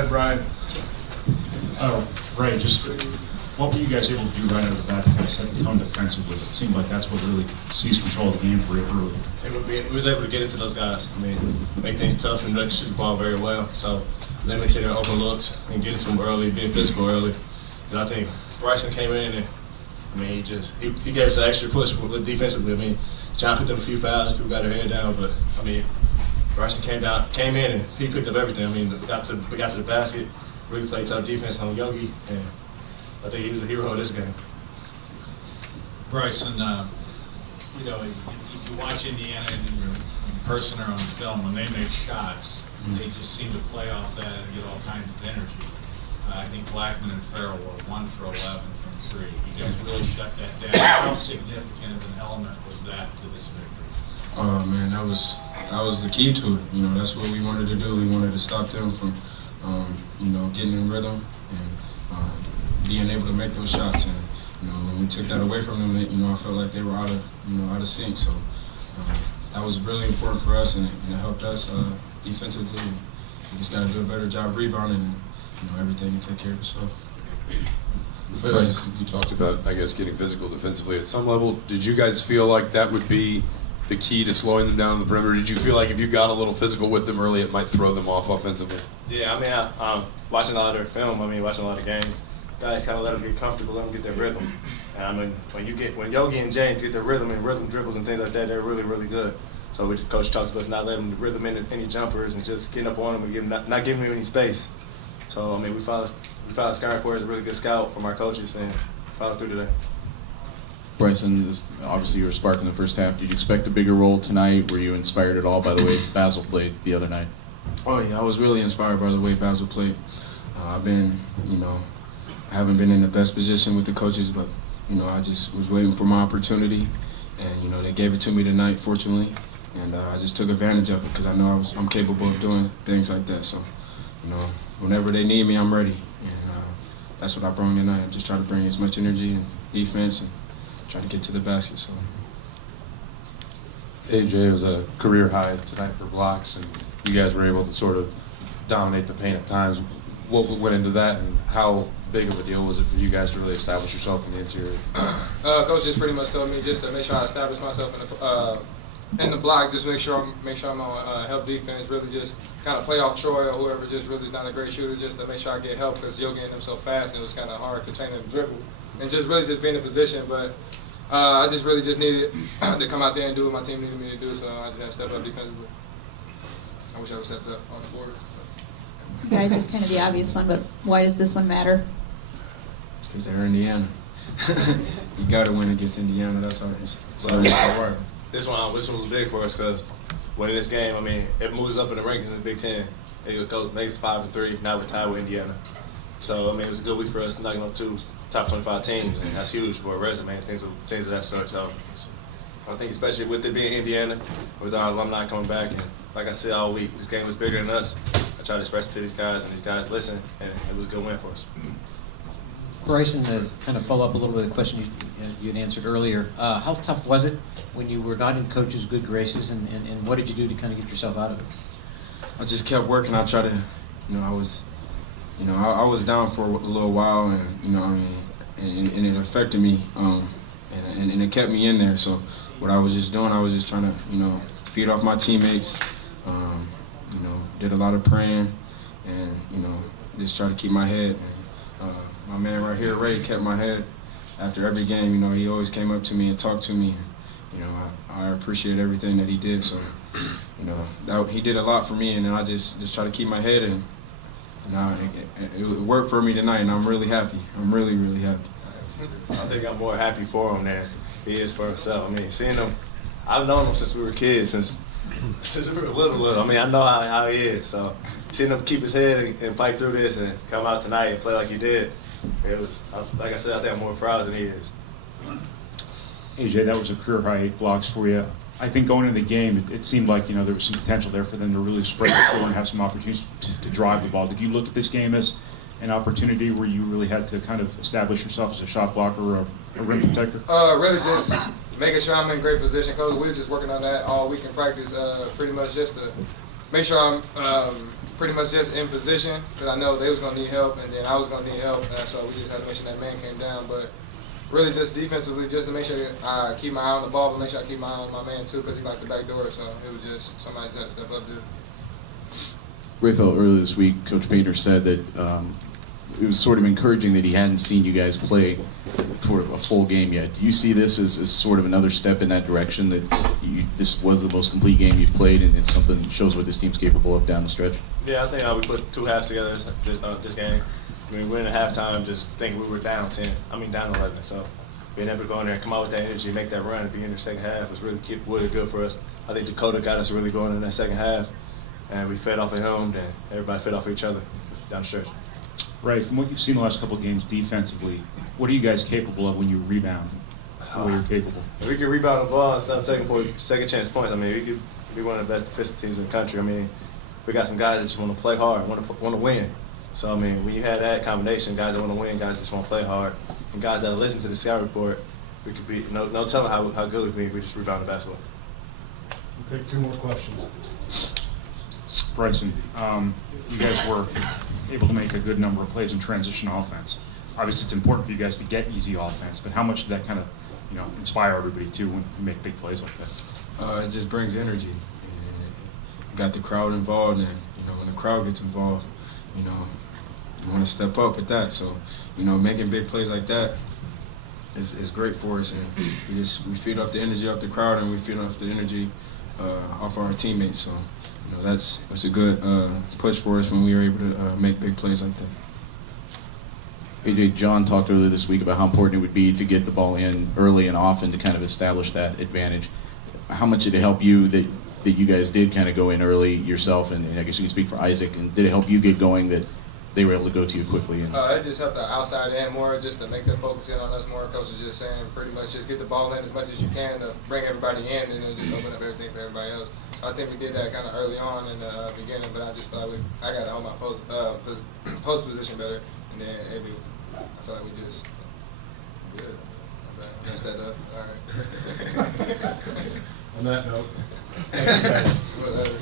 Hi, Brian. Ray, just what were you guys able to do right out of the bat to kind of set the tone defensively? It seemed like that's what really seized control of the game for you early. We was able to get into those guys. I mean, make things tough and shoot the ball very well. So let me take their open looks and get into them early, being physical early. And I think Bryson came in and he gave us an extra push defensively. I mean, John picked up a few fouls, people got their head down, but I mean, Bryson came in and he picked up everything. I mean, we got to the basket, really played tough defense on Yogi, and I think he was the hero of this game. Bryson, if you watch Indiana in person or on film, when they make shots, they just seem to play off that and get all kinds of energy. I think Blackman and Farrell were 1 for 11 from 3. You guys really shut that down. How significant of an element was that to this victory? Man, that was the key to it. That's what we wanted to do. We wanted to stop them from, getting in rhythm and being able to make those shots. And when we took that away from them, I felt like they were out of sync. So that was really important for us, and it helped us defensively. We just got to do a better job rebounding, and everything to take care of itself. You talked about, I guess, getting physical defensively at some level. Did you guys feel like that would be the key to slowing them down on the perimeter? Did you feel like if you got a little physical with them early, it might throw them off offensively? Yeah, I mean, watching a lot of their film, watching a lot of games, guys kind of let them get comfortable, let them get their rhythm. And I mean, when Yogi and James get their rhythm and rhythm dribbles and things like that, they're really, really good. So Coach talks about us not letting them rhythm in any jumpers and just getting up on them and not giving them any space. So I mean, we followed Skyrim Porter is a really good scout from our coaches and followed through today. Bryson, obviously you were sparked in the first half. Did you expect a bigger role tonight? Were you inspired at all by the way Basil played the other night? Oh yeah, I was really inspired by the way Basil played. I've been, I haven't been in the best position with the coaches, but I just was waiting for my opportunity, and they gave it to me tonight, fortunately, and I just took advantage of it because I know I'm capable of doing things like that. So, whenever they need me, I'm ready, and that's what I brought tonight. I just try to bring as much energy and defense and try to get to the basket. So. AJ was a career high tonight for blocks, and you guys were able to sort of dominate the paint at times. What went into that, and how big of a deal was it for you guys to really establish yourself in the interior? Coach just pretty much told me just to make sure I establish myself in the block, just make sure I'm on help defense, really just kind of play off Troy or whoever just really is not a great shooter, just to make sure I get help because Yogi and them so fast and it was kind of hard to train them to dribble and just really just be in a position. But I just really just needed to come out there and do what my team needed me to do, so I just had to step up defensively. I wish I would have stepped up on the board. Yeah, just kind of the obvious one, but why does this one matter? Because they're Indiana. You got to win against Indiana. That's all. This one was big for us because winning this game, I mean, it moves up in the rankings in the Big Ten. It makes 5-3. Now we're tied with Indiana. So I mean, it was a good week for us knocking up 2 top 25 teams, and that's huge for a resume and things of that sort. So I think especially with it being Indiana, with our alumni coming back, and like I said all week, this game was bigger than us. I tried to express it to these guys, and these guys listened, and it was a good win for us. Bryson, to kind of follow up a little bit of the question you had answered earlier, how tough was it when you were not in coach's good graces, and what did you do to kind of get yourself out of it? I just kept working. I tried to, I was down for a little while, and and it affected me, and it kept me in there. So what I was just doing, I was just trying to, feed off my teammates, did a lot of praying, and just try to keep my head. And my man right here, Ray, kept my head after every game. He always came up to me and talked to me. I appreciate everything that he did. So, he did a lot for me, and then I just try to keep my head in. It worked for me tonight, and I'm really happy. I'm really, really happy. I think I'm more happy for him than he is for himself. I mean, seeing him, I've known him since we were kids, since we were little. I mean, I know how he is. So seeing him keep his head and fight through this and come out tonight and play like he did, it was, like I said, I think I'm more proud than he is. AJ, that was a career high 8 blocks for you. I think going into the game, it seemed like there was some potential there for them to really spread the floor and have some opportunities to drive the ball. Did you look at this game as an opportunity where you really had to kind of establish yourself as a shot blocker or a rim protector? Really just making sure I'm in great position, Coach. We were just working on that all week in practice, pretty much just to make sure I'm pretty much just in position because I know they was gonna need help and then I was gonna need help, and so we just had to make sure that man came down. But really, just defensively, just to make sure I keep my eye on the ball, but make sure I keep my eye on my man too because he liked the back door. So it was just somebody just had to step up there. Rapheal, earlier this week, Coach Painter said that it was sort of encouraging that he hadn't seen you guys play sort of a full game yet. Do you see this as sort of another step in that direction, that this was the most complete game you've played, and it's something that shows what this team's capable of down the stretch? Yeah, I think we put 2 halves together this game. I mean, we're in the halftime just thinking we were down 11. So being able to go in there and come out with that energy, make that run at the end of the second half was really good for us. I think Dakota got us really going in that second half, and we fed off of him, then everybody fed off of each other down the stretch. Right, from what you've seen the last couple of games defensively, what are you guys capable of when you rebound? The way you're capable? If we can rebound the ball instead of second chance points, I mean, we could be one of the best defensive teams in the country. I mean, we got some guys that just want to play hard, want to win. So, I mean, when you have that combination, guys that want to win, guys that just want to play hard, and guys that listen to the scout report, we could be no telling how good we'd be if we just rebound the basketball. We'll take 2 more questions. Bryson, you guys were able to make a good number of plays in transition offense. Obviously, it's important for you guys to get easy offense, but how much did that kind of, inspire everybody too when you make big plays like that? It just brings energy. And got the crowd involved, and when the crowd gets involved, you want to step up with that. So, making big plays like that is great for us, and we feed off the energy off the crowd, and we feed off the energy off our teammates. So, that's a good push for us when we are able to make big plays like that. AJ, John talked earlier this week about how important it would be to get the ball in early and often to kind of establish that advantage. How much did it help you that you guys did kind of go in early yourself, and I guess you can speak for Isaac, and did it help you get going that they were able to go to you quickly? It just helped the outside end more, just to make them focus in on us more. Coach was just saying pretty much just get the ball in as much as you can to bring everybody in, and then just open up everything for everybody else. I think we did that kind of early on in the beginning, but I just felt like I got to hold my post position better, and then I feel like we just good. I messed that up. All right. On that note, Whatever.